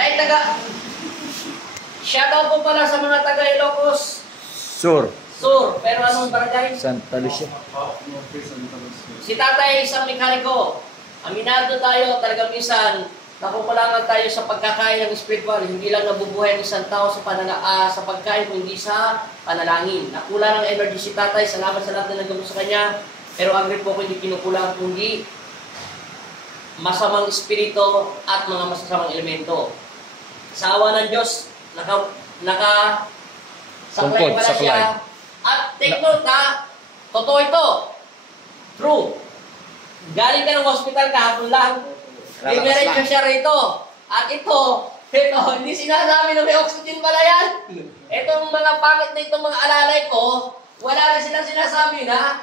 Tayo taga, shoutout po pala sa mga taga Ilocos Sur. Sur. Pero anong barangay? Santa Lucia. Si tatay isang mekaniko. Aminado tayo, talagang minsan, nakukulangan tayo sa pagkakain ng spiritual. Hindi lang nabubuhay ng isang tao sa, sa pagkain, kundi sa panalangin. Nakulang ng energy si tatay. Salamat sa lahat na naggamot sa kanya. Pero agree po ko hindi kinukulang, kundi masamang espiritu at mga masasamang elemento. Sa awa ng Diyos, saklay pala siya. At take note ha, totoo ito. True. Galing ka ng hospital kahapon lang. May meron siya rito. At ito, hindi sinasabi na may oxygen pala yan. Itong mga pangit na itong mga alalay ko, wala na silang sinasabi na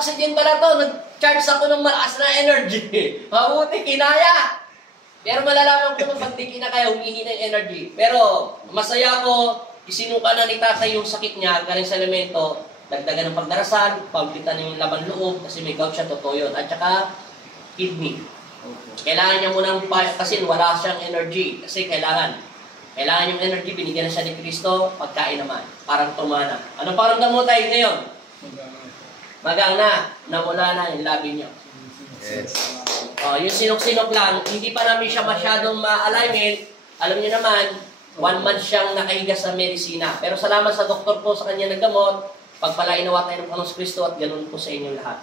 oxygen pala to. Nag-charge ako ng malakas na energy. Mabuti, kinaya. Pero malalaman ko nung pag di kinakaya, humihina yung energy. Pero masaya ko, isinuka na ni tatay yung sakit niya, galing sa elemento, dagdagan ng pagdarasal, paglitan yung laman loob, kasi may gout siya, totoo yun. At saka, kidney. Kailangan niya munang kasi wala siyang energy. Kasi kailangan yung energy, binigyan na siya ni Kristo, pagkain naman. Parang tumana. Ano parang mo tayo ngayon? Magang na, namula na yung labi niyo. Yes. Yung sinok-sinok lang, hindi pa namin siya masyadong ma-alignment. Alam niyo naman, 1 month siyang nakahiga sa medisina. Pero salamat sa doktor po sa kanya naggamot, pagpalainawa tayo ng Panginoon Kristo at ganun po sa inyo lahat.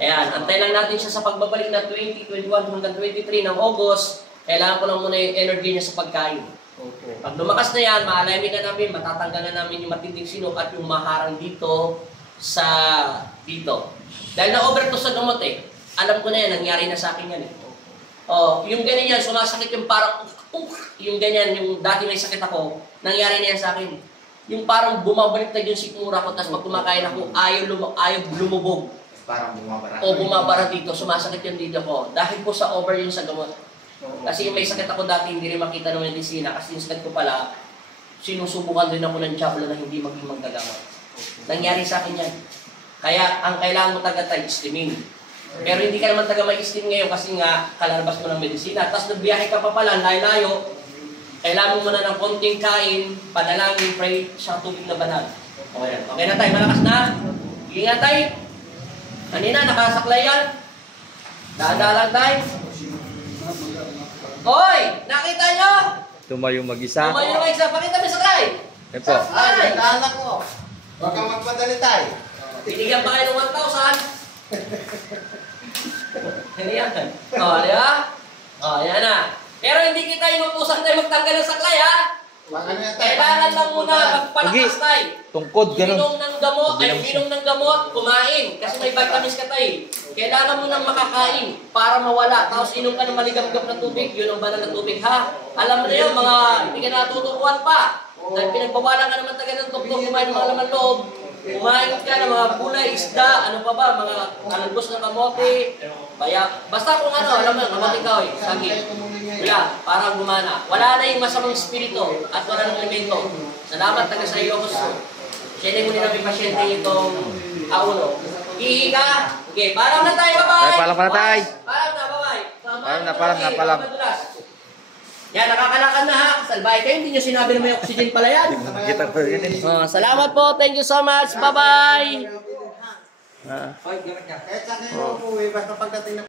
Ayan, antay lang natin siya sa pagbabalik na 2021 hanggang 23 ng August. Kailangan ko lang muna yung energy niya sa pagkain. Pag lumakas na yan, ma-alignment na namin, matatanggal na namin yung matinding sinok at yung maharang dito sa dito. Dahil na-overdose sa gamot alam ko na yan, nangyari na sa akin yan yung ganyan yan, sumasakit yung parang, yung ganyan, yung dati may sakit ako, nangyari na yan sa akin. Yung parang bumabaliktad yung sikmura ko, tapos pag kumakain ako, ayaw lumubog. Parang bumabara. O bumabara dito, sumasakit yung dito ko. Dahil po sa over yung sa gamot. Kasi yung may sakit ako dati, hindi rin makita ng medisina, kasi yung sakit ko pala, sinusubukan din ako ng Diablo na hindi maging magdagamot. Nangyari sa akin yan. Kaya ang kailangan mo taga-steaming. Pero hindi ka naman taga may steam ngayon kasi nga kalalabas mo ng medisina. Tapos nagbiyahe ka pa pala, layo-layo. Kailangan mo na ng konting kain, panalangin, pray sa tubig na banal. Okay na tayo, malakas na. Sige nga tayo. Kanina, nakasaklay yan. Dahan-dahan tayo. Hoy! Nakita nyo? Tumayo mag-isa. Tumayo mag-isa. Pakita mo saklay. Yan po. Saklay! Dahan ko. Huwag kang magpadali tayo. Binigyan pa kayo ng 1,000. Ano yan? Di ba? Yan na. Pero hindi kita inutusan tayo magtanggal ng saklay, ha? Kailangan lang muna magpalakas tayo. Tungkod, ganun. Minom ng gamot, kumain. Kasi may vitamins ka tayo. Kailangan mo nang makakain para mawala. Tapos inom ka ng maligamgam na tubig. Yun ang banal na tubig, ha? Alam mo na yun, mga hindi ka natuturuan pa. Dahil pinagbawalan ka naman taga ng doktor, kumain ng mga laman loob. Kumain ka ng mga gulay, isda, ano pa ba, mga alagos na kamote, basta kung ano, alam mo, kamote kahoy, saging. Wala, parang gumana. Wala na yung masamang espiritu at wala ng elemento. Salamat taga sa iyo, Gusto. Siyempre mo din namin pasyente itong aulo. Ihi ka. Okay, parang na tayo, bye-bye. Parang na tayo. Parang na, bye-bye. Parang. Yan, nakakalakad na ha. Salbay kayo, hindi nyo sinabi na may oxygen pala yan. Makikita ko yun. Salamat po, thank you so much. Bye-bye. Kahit sa kayo, basta pagdating na